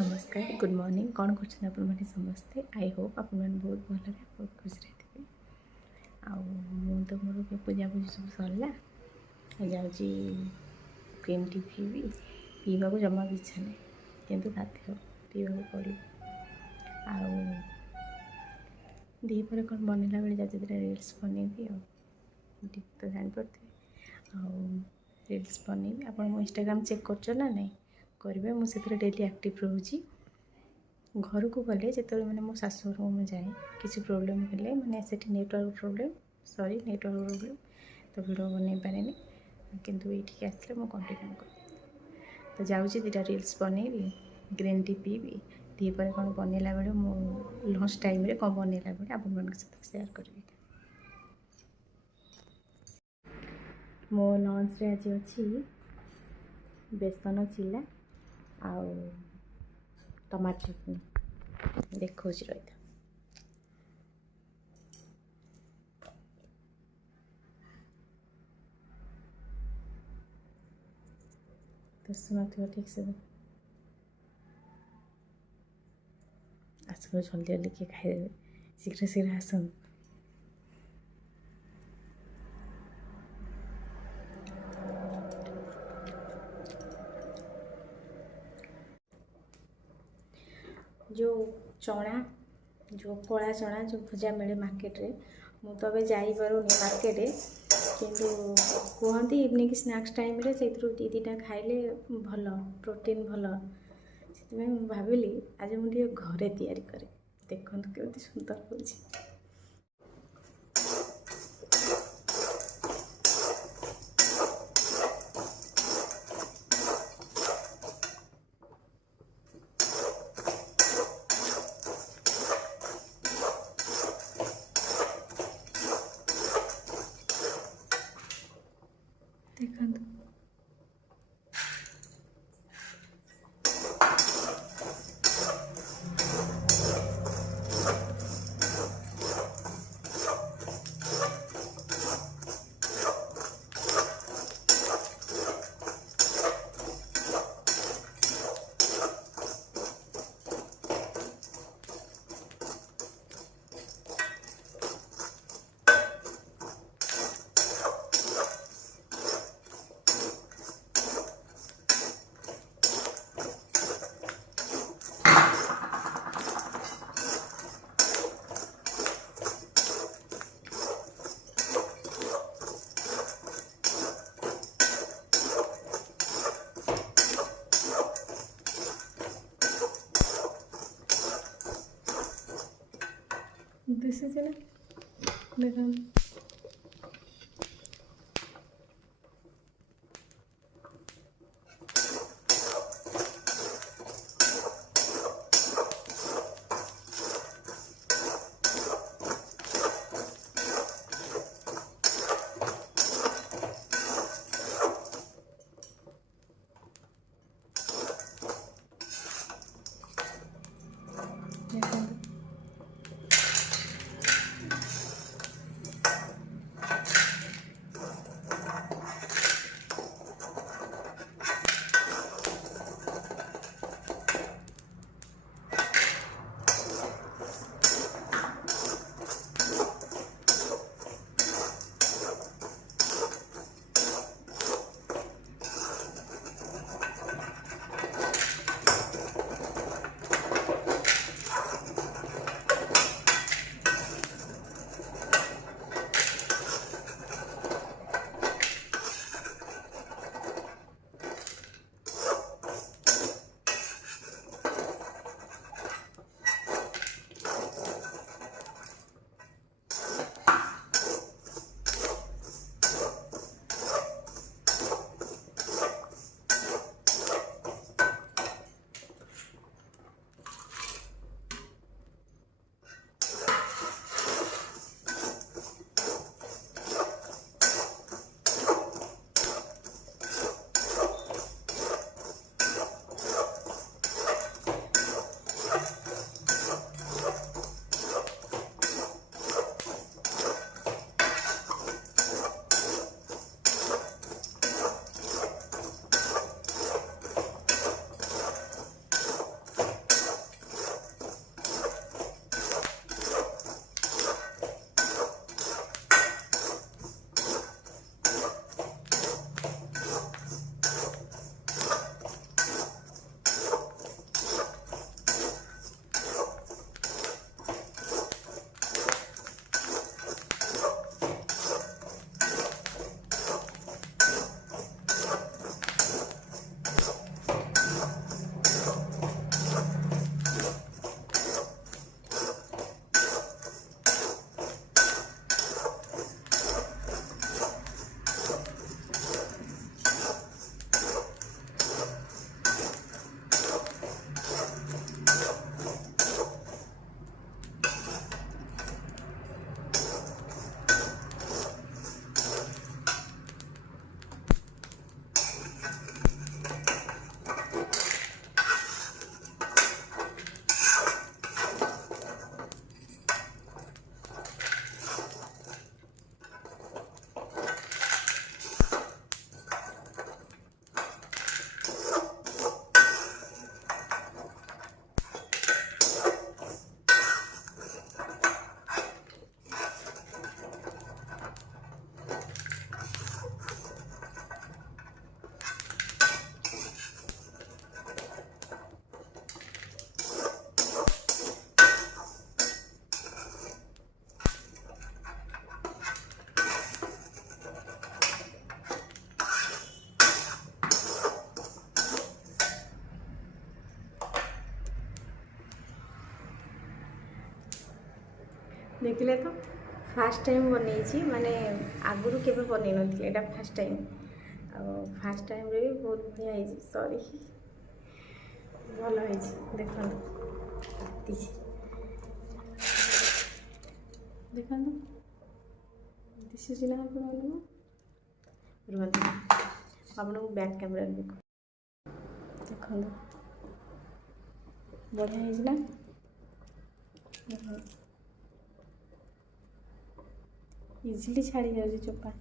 नमस्कार good morning कौन कर आपने समस्ते आई होप आप बहुत भल बहुत खुशी थे तो मोर पूजा पूजी सब सरला जाऊँगी क्रीम टी पीबी पीवा जमा भी इच्छा नहीं किंतु बाध्य पीवा पड़ो आपर कौन बनला बेले जाते रिल्स बनैबी तो जापे रिल्स बनैबी आप इंस्टाग्राम चेक कर नहीं करेंगे मुझे डेली एक्टिव रोची घर को गले जो मैंने मो शाशुर को जाए किसी प्रोब्लेम हेल्ले मैंने से network problem sorry network problem तो भिडियो बन पारे किंतु ये आसले मुझे कंटिन्यू कर तो जाऊँगी दुटा रिल्स बनैबी ग्रीन टी पीबी दीपर कौन बनैला बेले मो लंच टाइम रे कौन बनैला बेले आप सहित सेयार करी मो लंच रे आज अच्छी बेसन चिला आउ टमाटर चटनी देखो रही तो सुना ठीक से आस जल्दी जल्दी किए खाई शीघ्र शीघ्र आसन जो चना जो कला चना जो भजा मिले मार्केट रे मु तो अबे जाई पारुनी मार्केट किंतु कहती इवनिंग स्नैक्स टाइम रे से दीटा खाइले भल प्रोटीन भल से भाविली आज मुझे घरे तैयारी करे देखो केमती सुंदर हो देखो दिस इज देखो देखिले तो फास्ट टाइम बनई माने आगुरी केबे बनै नथिले एटा फास्ट टाइम फास्ट टाइम रे भी बहुत बढ़िया है सॉरी भल है देखो देखो दिशुची ना रुहतु आपको बैक कैमरा देखो देखो बढ़िया है ना देखो इजिली छाड़ी जाऊँ चोपा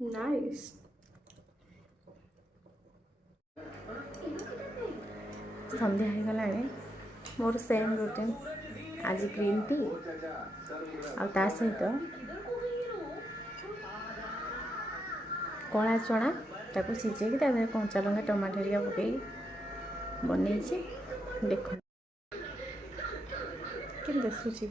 नाइस संध्या हो गला मोर सेम रूटीन आज ग्रीन टी आ सहित कला चना ताको सिझे कंचा लंका टमाटर हरिया पकई बनई देख कि दिशुची